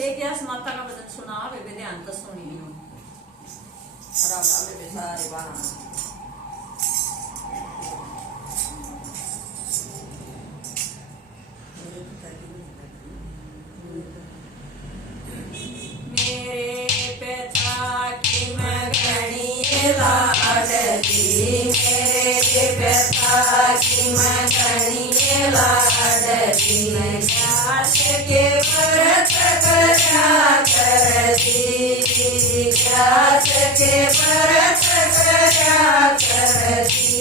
gas माता का भजन सुना बेबे ध्यान तो सुनी हो रागा बेबे सारे बाहर लाडली मेरे पिता की मैं घनी लाडली ज्ञास के व्रत करा करती ज्ञास के व्रत करा करती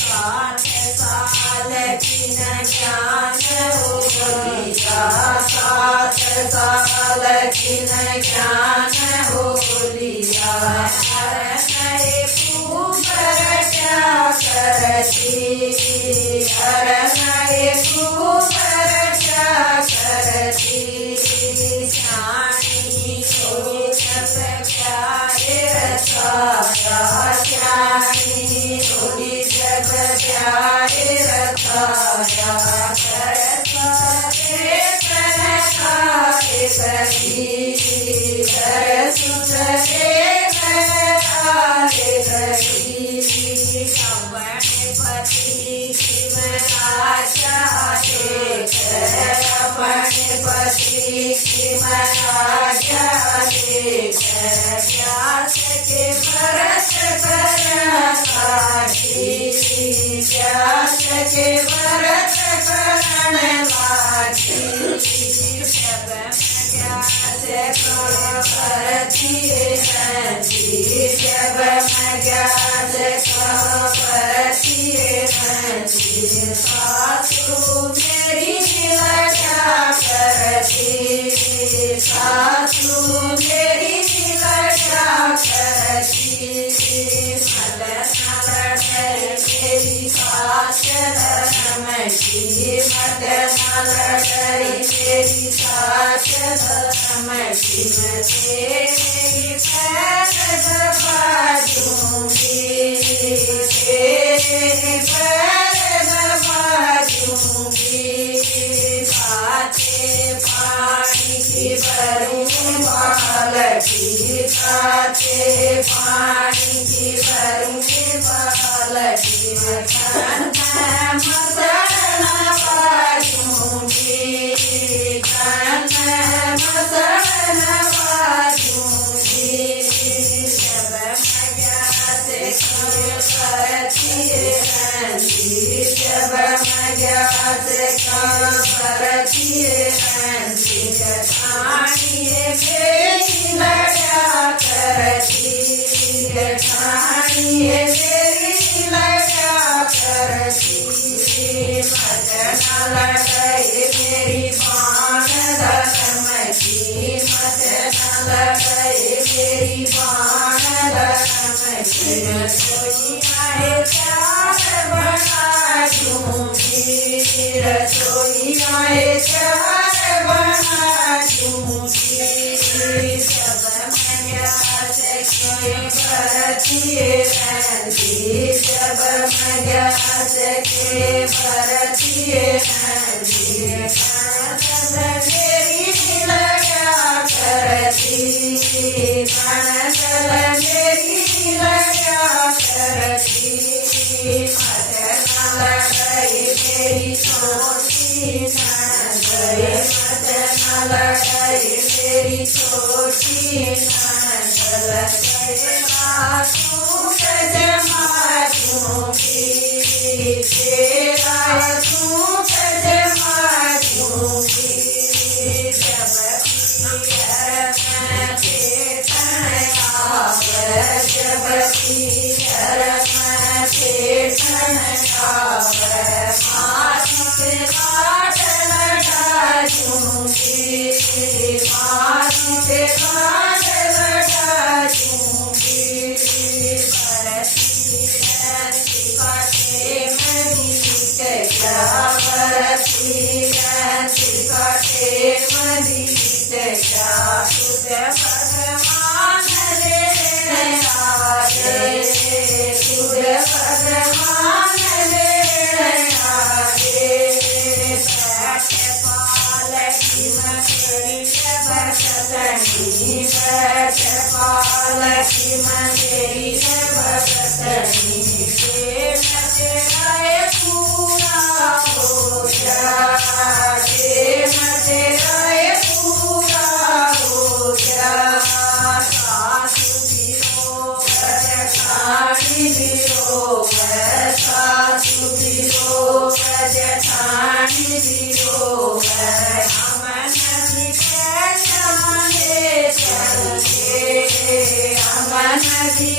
7 साल की न ज्ञान हो लिया 7 साल की न ज्ञान हो लिया पालकी मंदेरी भगतनी मते रहे पूरा हो जा मते रहे पूरा हो जा सासु वियोग जेठानी वियोग सासु वियोग जेठानी वियोग अमन जी चलिए अमन जी